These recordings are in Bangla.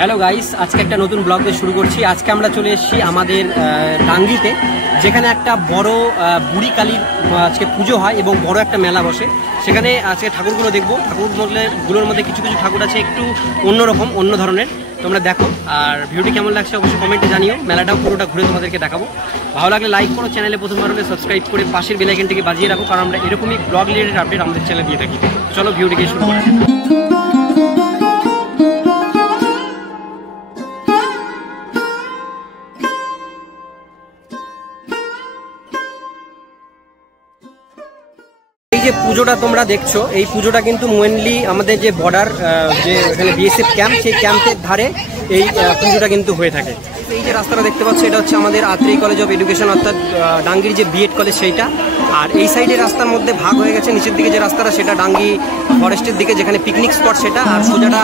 হ্যালো গাইস, আজকে একটা নতুন ব্লগ দিয়ে শুরু করছি। আজকে আমরা চলে এসেছি আমাদের ডাঙ্গিতে, যেখানে একটা বড় বুড়ি কালীর আজকে পুজো হয় এবং বড় একটা মেলা বসে। সেখানে আজকে ঠাকুরগুলো দেখবো। ঠাকুরগুলোর মধ্যে কিছু কিছু ঠাকুর আছে একটু অন্যরকম, অন্য ধরনের। তোমরা দেখো, আর ভিডিওটি কেমন লাগছে অবশ্যই কমেন্টে জানিও। মেলাটাও পুরোটা ঘুরে তোমাদেরকে দেখাবো। ভালো লাগলে লাইক করো, চ্যানেলে প্রথমবার হলে সাবস্ক্রাইব করে পাশের বেল আইকনটিকে বাজিয়ে রাখো, কারণ আমরা এরকমই ব্লগ রিলেটেড আপডেট আমাদের চ্যানেলে দিয়ে থাকি। চলো ভিডিওটিকে শুরু করা যাক। এই যে পুজোটা তোমরা দেখছো, এই পুজোটা কিন্তু মেনলি আমাদের যে বর্ডার, যে এখানে বিএসএফ ক্যাম্প, সেই ক্যাম্পের ধারে এই পুজোটা কিন্তু হয়ে থাকে। এই যে রাস্তাটা দেখতে পাচ্ছ, এটা হচ্ছে আমাদের আত্রি কলেজ অফ এডুকেশন, অর্থাৎ ডাঙ্গির যে বিএড কলেজ সেইটা। আর এই সাইডের রাস্তার মধ্যে ভাগ হয়ে গেছে, নিচের দিকে যে রাস্তাটা সেটা ডাঙ্গি ফরেস্টের দিকে, যেখানে পিকনিক স্পট সেটা, আর সোজাটা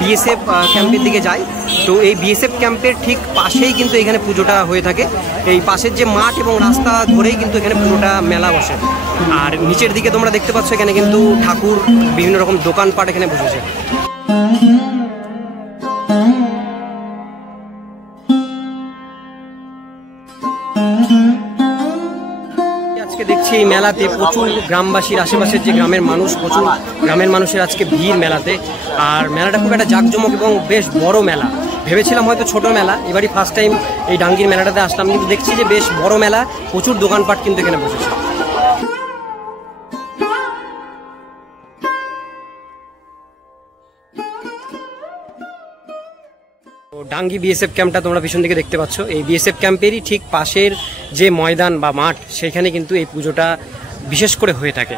বিএসএফ ক্যাম্পের দিকে যায়। তো এই বিএসএফ ক্যাম্পের ঠিক পাশেই কিন্তু এখানে পুজোটা হয়ে থাকে। এই পাশের যে মাঠ এবং রাস্তা ধরেই কিন্তু এখানে পুরোটা মেলা বসে। আর নিচের দিকে তোমরা দেখতে পাচ্ছ, এখানে কিন্তু ঠাকুর, বিভিন্ন রকম দোকানপাট এখানে বসেছে। আজকে দেখছি এই মেলাতে প্রচুর গ্রামবাসীর, আশেপাশের যে গ্রামের মানুষ, প্রচুর গ্রামের মানুষের আজকে ভিড় মেলাতে। আর মেলাটা খুব একটা জাঁকজমক এবং বেশ বড় মেলা। ভেবেছিলাম হয়তো ছোট মেলা, এবারই ফার্স্ট টাইম এই ডাঙ্গির মেলাটাতে আসলাম, কিন্তু দেখছি যে বেশ বড় মেলা, প্রচুর দোকানপাট কিন্তু এখানে বসেছে। ডাঙ্গি বিএসএফ ক্যাম্পটা তোমরা পিছন দিকে দেখতে পাচ্ছ। এই বিএসএফ ক্যাম্পেরই ঠিক পাশের যে ময়দান বা মাঠ, সেখানে কিন্তু এই পুজোটা বিশেষ করে হয়ে থাকে।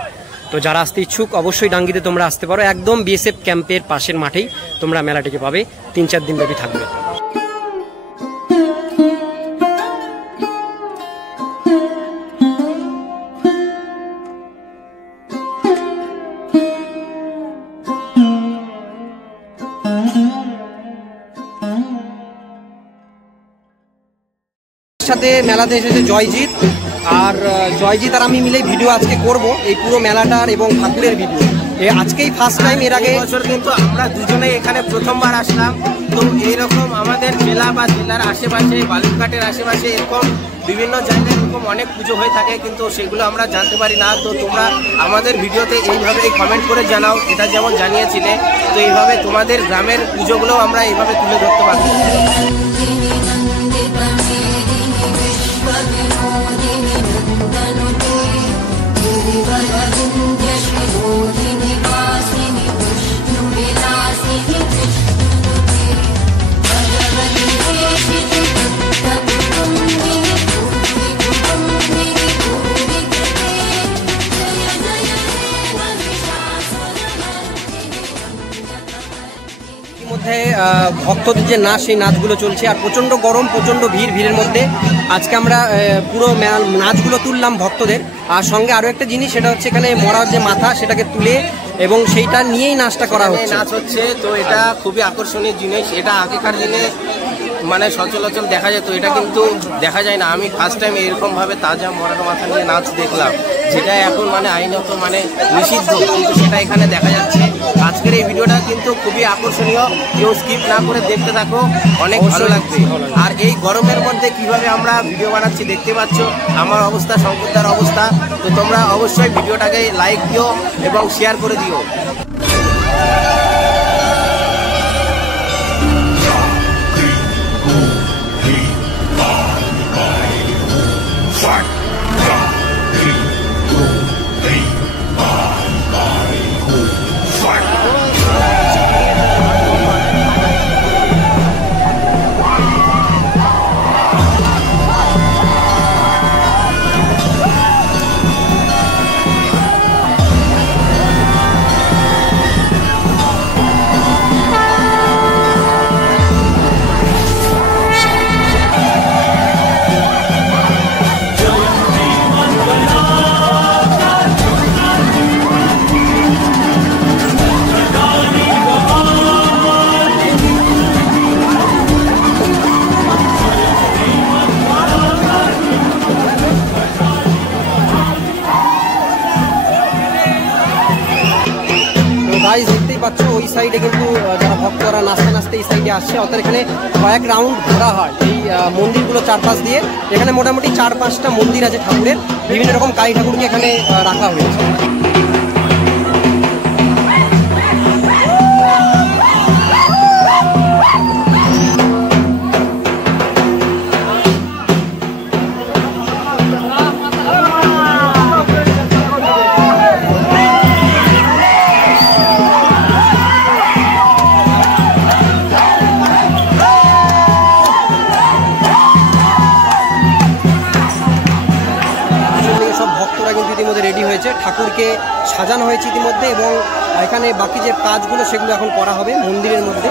তো যারা আসতে ইচ্ছুক অবশ্যই ডাঙ্গিতে তোমরা আসতে পারো। একদম বিএসএফ ক্যাম্পের পাশের মাঠেই তোমরা মেলাটিকে পাবে, 3-4 দিন ব্যাপী থাকবে। সাথে মেলাতে এসেছে জয়জিৎ, আর জয়জিৎ আর আমি মিলেই ভিডিও আজকে করব এই পুরো মেলাটার এবং ঠাকুরের ভিডিও। আজকেই ফার্স্ট টাইম, এর আগে বছর কিন্তু আমরা দুজনেই এখানে প্রথমবার আসলাম। তো এইরকম আমাদের জেলা বা জেলার আশেপাশে, বালুরঘাটের আশেপাশে এরকম বিভিন্ন জায়গায় এরকম অনেক পুজো হয়ে থাকে, কিন্তু সেগুলো আমরা জানতে পারি না। তো তোমরা আমাদের ভিডিওতে এইভাবে কমেন্ট করে জানাও, এটা যেমন জানিয়েছিলে, তো এইভাবে তোমাদের গ্রামের পুজোগুলোও আমরা এইভাবে তুলে ধরতে পারবো। ভক্তদের যে নাচ, সেই নাচগুলো চলছে। আর প্রচণ্ড গরম, প্রচণ্ড ভিড়ের মধ্যে আজকে আমরা পুরো নাচগুলো তুললাম ভক্তদের। আর সঙ্গে আরও একটা জিনিস, সেটা হচ্ছে এখানে মরার যে মাথা, সেটাকে তুলে এবং সেইটা নিয়েই নাচটা করা হচ্ছে। নাচ হচ্ছে, তো এটা খুবই আকর্ষণীয় জিনিস। এটা আগেকার দিনে মানে সচরাচর দেখা যেত, এটা কিন্তু দেখা যায় না। আমি ফার্স্ট টাইম এরকমভাবে তাজা মরার মাথা নিয়ে নাচ দেখলাম, যেটা এখন মানে আইনত মানে নিষিদ্ধ, কিন্তু সেটা এখানে দেখা যাচ্ছে। আজকের এই ভিডিওটা কিন্তু খুবই আকর্ষণীয়, কেউ স্কিপ না করে দেখতে থাকো, অনেক ভালো লাগবে। আর এই গরমের মধ্যে কিভাবে আমরা ভিডিও বানাচ্ছি দেখতে পাচ্ছ, আমার অবস্থা, শঙ্করদার অবস্থা। তো তোমরা অবশ্যই ভিডিওটাকে লাইক দিও এবং শেয়ার করে দিও। গাইস দেখতে দেখতেই পাচ্ছ ওই সাইডে কিন্তু যারা ভক্তরা নাচতে নাচতে এই সাইডে আসছে, অর্থাৎ এখানে কয়েক রাউন্ড ঘোরা হয় এই মন্দিরগুলো চারপাশ দিয়ে। এখানে মোটামুটি 4-5টা মন্দির আছে ঠাকুরের, বিভিন্ন রকম কালী ঠাকুরকে এখানে রাখা হয়েছে। রেডি হয়েছে, ঠাকুরকে সাজানো হয়েছে ইতিমধ্যে এবং এখানে বাকি যে কাজগুলো সেগুলো এখন করা হবে মন্দিরের মধ্যে।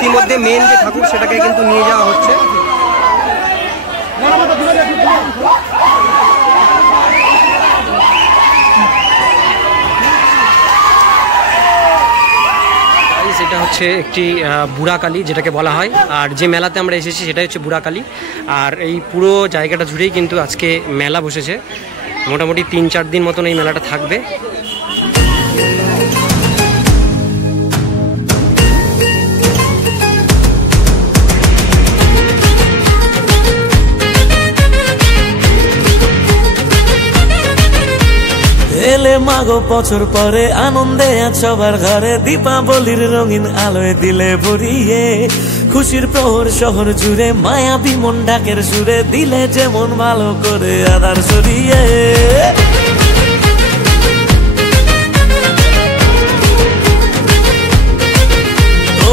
ইতিমধ্যে মেন যে ঠাকুর সেটাকে কিন্তু নিয়ে যাওয়া হচ্ছে। সেটা হচ্ছে একটি বুড়াকালী যেটাকে বলা হয়, আর যে মেলাতে আমরা এসেছি সেটাই হচ্ছে বুড়াকালী। আর এই পুরো জায়গাটা জুড়েই কিন্তু আজকে মেলা বসেছে, মোটামুটি 3-4 দিন মতন এই মেলাটা থাকবে। এলে মাগো বছর পরে আনন্দে আজ সবার ঘরে, দীপাবলির রঙিন আলোয় দিলে ভরিয়ে, খুশির প্রহর শহর জুড়ে মায়াবী মন ডাকের সুরে, দিলে যেমন ভালো করে আধার সরিয়ে।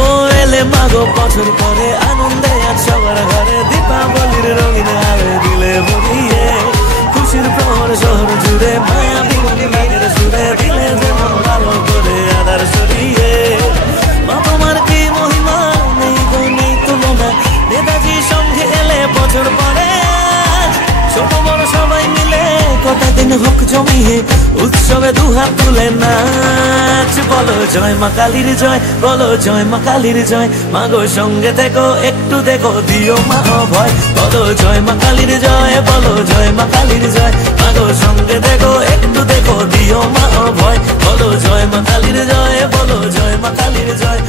ও এলে মাগো বছর পরে আনন্দে আজ সবার ঘরে, দীপাবলির রঙিন আলোয় দিলে ভরিয়ে, খুশির প্রহর শহর জুড়ে মায়াবী মন ডাকের সুরে, দিলে যেমন ভালো করে আধার সরিয়ে। মা তোমার কি মহিমা নেই গো নেই তুলনা, নেতাজি সঙ্গে এলে বছর পরে ছোট বড় সবাই মিলে কটা দিন হোক জমিয়ে, উৎসবে দুহাত তুলে নাচ, বলো জয় মা কালীর জয়, বলো জয় মা কালীর জয়, মাগো সঙ্গে দেখো একটু দেখো দিও মা ভয়, বলো জয় মা কালীর জয়, বলো জয় মা কালীর জয়, মাগো সঙ্গে দেখো একটু দেখো দিও মা ভয়, বলো জয় মা কালীর জয়, বলো জয় মা কালীর জয়।